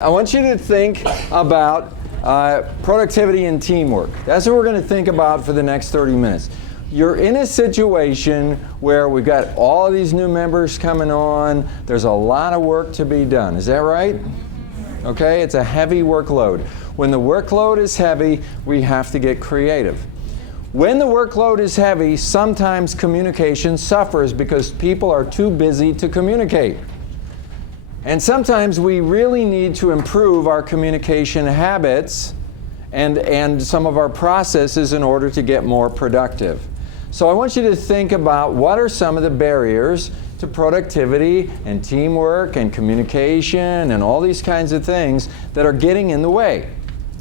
I want you to think about productivity and teamwork. That's what we're going to think about for the next 30 minutes. You're in a situation where we've got all of these new members coming on. There's a lot of work to be done. Is that right? Okay, it's a heavy workload. When the workload is heavy, we have to get creative. When the workload is heavy, sometimes communication suffers because people are too busy to communicate. And sometimes we really need to improve our communication habits and some of our processes in order to get more productive. So I want you to think about what are some of the barriers to productivity and teamwork and communication and all these kinds of things that are getting in the way.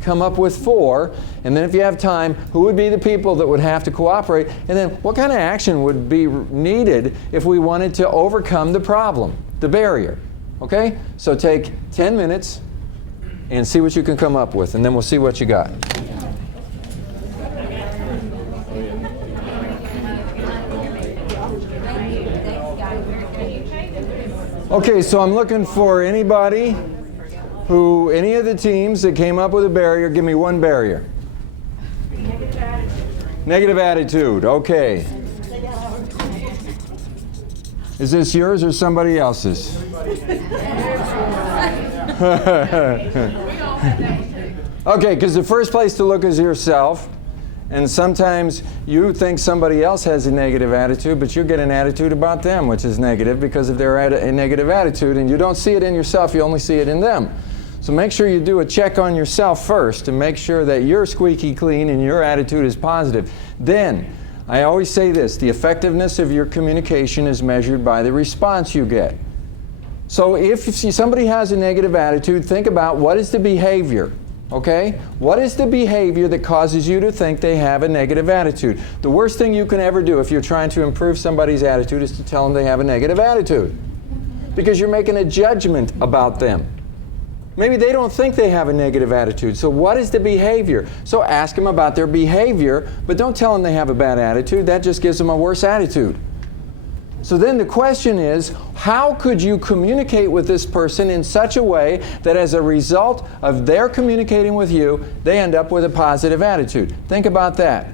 Come up with 4, and then if you have time, who would be the people that would have to cooperate, and then what kind of action would be needed if we wanted to overcome the problem, the barrier. Okay? So take 10 minutes and see what you can come up with, and then we'll see what you got. Okay, so I'm looking for anybody any of the teams that came up with a barrier. Give me one barrier. Negative attitude. Negative attitude, okay. Is this yours or somebody else's? Okay, because the first place to look is yourself. And sometimes you think somebody else has a negative attitude, but you get an attitude about them, which is negative because of their a negative attitude. And you don't see it in yourself, you only see it in them. So make sure you do a check on yourself first to make sure that you're squeaky clean and your attitude is positive. Then, I always say this, the effectiveness of your communication is measured by the response you get. So if somebody has a negative attitude, think about what is the behavior, okay? What is the behavior that causes you to think they have a negative attitude? The worst thing you can ever do if you're trying to improve somebody's attitude is to tell them they have a negative attitude, because you're making a judgment about them. Maybe they don't think they have a negative attitude. So what is the behavior? So ask them about their behavior, but don't tell them they have a bad attitude. That just gives them a worse attitude. So then the question is, how could you communicate with this person in such a way that as a result of their communicating with you, they end up with a positive attitude? Think about that.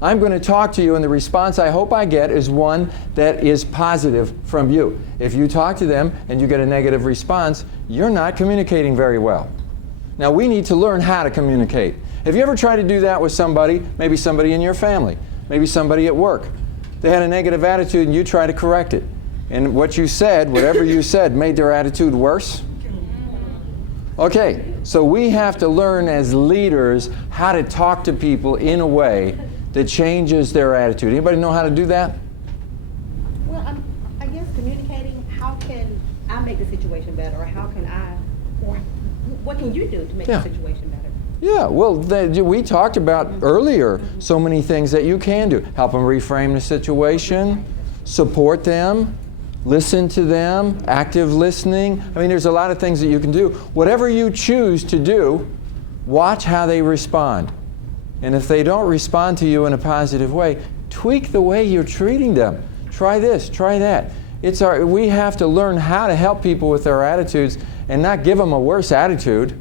I'm going to talk to you, and the response I hope I get is one that is positive from you. If you talk to them and you get a negative response, you're not communicating very well. Now, we need to learn how to communicate. Have you ever tried to do that with somebody, maybe somebody in your family, maybe somebody at work? They had a negative attitude and you try to correct it. And what you said, whatever you said, made their attitude worse? Okay, so we have to learn as leaders how to talk to people in a way that changes their attitude. Anybody know how to do that? Well, I guess communicating, how can I make the situation better, or what can you do to make the situation better? Yeah, well, we talked about earlier so many things that you can do. Help them reframe the situation, support them, listen to them, active listening. I mean, there's a lot of things that you can do. Whatever you choose to do, watch how they respond. And if they don't respond to you in a positive way, tweak the way you're treating them. Try this, try that. We have to learn how to help people with their attitudes and not give them a worse attitude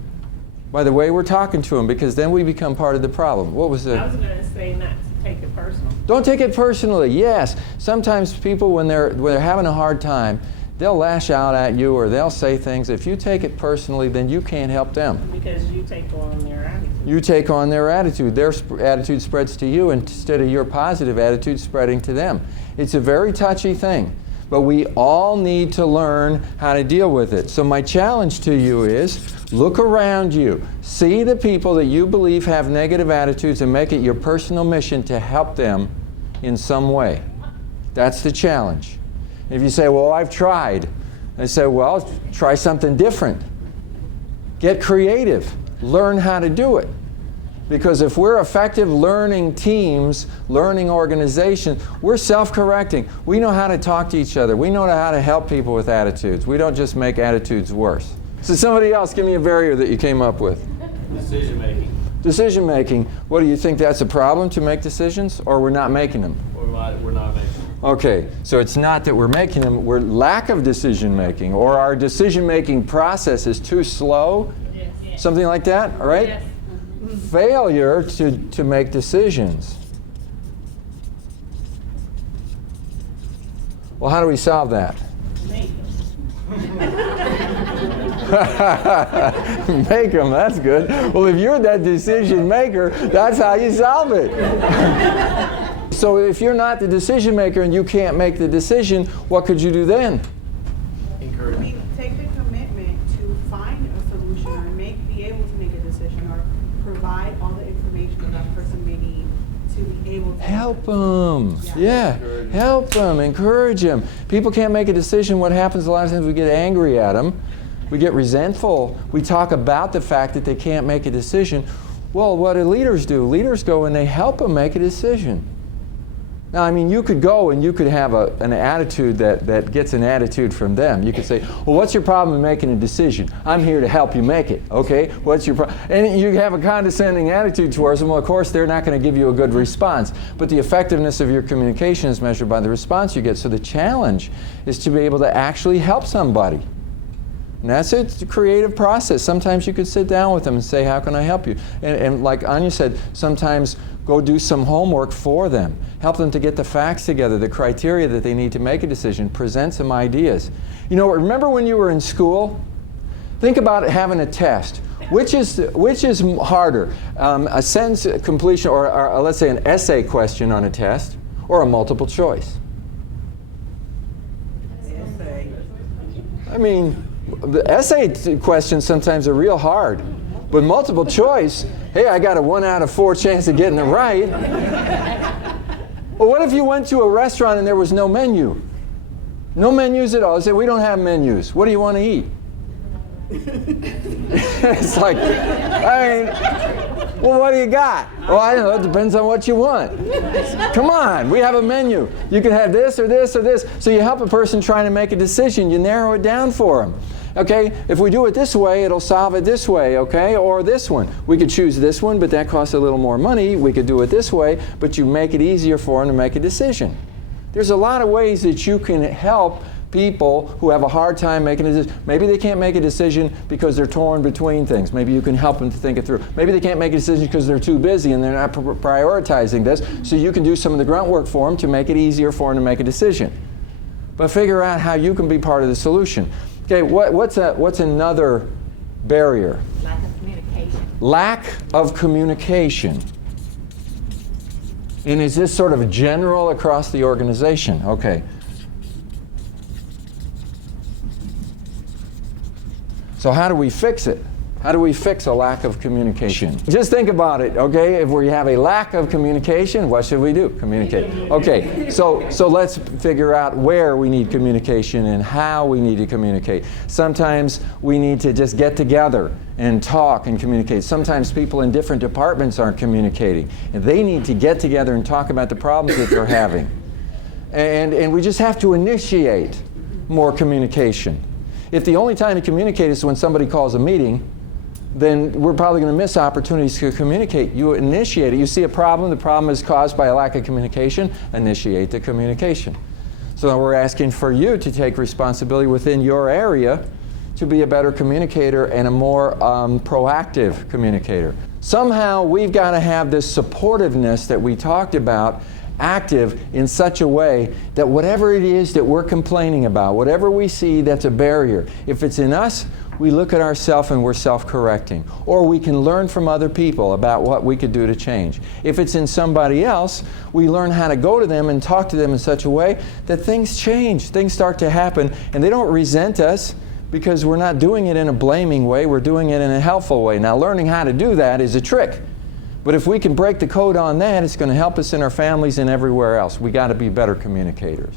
by the way we're talking to them, because then we become part of the problem. What was it? I was going to say not to take it personal. Don't take it personally, yes. Sometimes people, when they're having a hard time, they'll lash out at you or they'll say things. If you take it personally, then you can't help them. Because you take on their attitude. You take on their attitude. Their attitude spreads to you instead of your positive attitude spreading to them. It's a very touchy thing, but we all need to learn how to deal with it. So my challenge to you is, look around you. See the people that you believe have negative attitudes and make it your personal mission to help them in some way. That's the challenge. If you say, well, I've tried. I say, well, try something different. Get creative. Learn how to do it. Because if we're effective learning teams, learning organizations, we're self-correcting. We know how to talk to each other. We know how to help people with attitudes. We don't just make attitudes worse. So somebody else, give me a barrier that you came up with. Decision making. Decision making. What, do you think that's a problem to make decisions, or we're not making them? We're not making them. Okay, so it's not that we're making them, we're lack of decision making, or our decision making process is too slow Something like that, all right? Yes. Failure to make decisions. Well, how do we solve that? Make Make them, that's good. Well, if you're that decision maker, that's how you solve it. So if you're not the decision maker and you can't make the decision, what could you do then? Encourage. We take the commitment to find a solution or be able to make a decision or provide all the information that person may need to be able to Help them. Yeah, help them, encourage them. People can't make a decision. What happens a lot of times, we get angry at them. We get resentful. We talk about the fact that they can't make a decision. Well, what do leaders do? Leaders go and they help them make a decision. Now, I mean, you could go and you could have an attitude that gets an attitude from them. You could say, well, what's your problem in making a decision? I'm here to help you make it, okay? What's your problem? And you have a condescending attitude towards them. Well, of course, they're not going to give you a good response. But the effectiveness of your communication is measured by the response you get. So the challenge is to be able to actually help somebody. And that's a creative process. Sometimes you could sit down with them and say, how can I help you? And like Anya said, sometimes go do some homework for them. Help them to get the facts together, the criteria that they need to make a decision. Present some ideas. You know, remember when you were in school? Think about having a test. Which is harder? A sentence completion or let's say an essay question on a test or a multiple choice? I mean, the essay questions sometimes are real hard, but multiple choice, hey, I got a 1 out of 4 chance of getting it right. Well, what if you went to a restaurant and there was no menu? No menus at all. They say, we don't have menus. What do you want to eat? It's like, I mean, well, what do you got? Well, I don't know. It depends on what you want. Come on, we have a menu. You can have this or this or this. So you help a person trying to make a decision. You narrow it down for them. Okay, if we do it this way, it'll solve it this way, okay? Or this one. We could choose this one, but that costs a little more money. We could do it this way, but you make it easier for them to make a decision. There's a lot of ways that you can help people who have a hard time making a decision. Maybe they can't make a decision because they're torn between things. Maybe you can help them to think it through. Maybe they can't make a decision because they're too busy and they're not prioritizing this. So you can do some of the grunt work for them to make it easier for them to make a decision. But figure out how you can be part of the solution. Okay, what's another barrier? Lack of communication. Lack of communication. And is this sort of general across the organization? Okay. So how do we fix it? How do we fix a lack of communication? Just think about it, okay? If we have a lack of communication, what should we do? Communicate. Okay, so let's figure out where we need communication and how we need to communicate. Sometimes we need to just get together and talk and communicate. Sometimes people in different departments aren't communicating, and they need to get together and talk about the problems that they're having. And we just have to initiate more communication. If the only time to communicate is when somebody calls a meeting, then we're probably going to miss opportunities to communicate. You initiate it. You see a problem, the problem is caused by a lack of communication, initiate the communication. So we're asking for you to take responsibility within your area to be a better communicator and a more proactive communicator. Somehow we've got to have this supportiveness that we talked about active in such a way that whatever it is that we're complaining about, whatever we see that's a barrier, if it's in us, we look at ourselves and we're self-correcting. Or we can learn from other people about what we could do to change. If it's in somebody else, we learn how to go to them and talk to them in such a way that things change, things start to happen, and they don't resent us because we're not doing it in a blaming way, we're doing it in a helpful way. Now, learning how to do that is a trick. But if we can break the code on that, it's going to help us in our families and everywhere else. We got to be better communicators.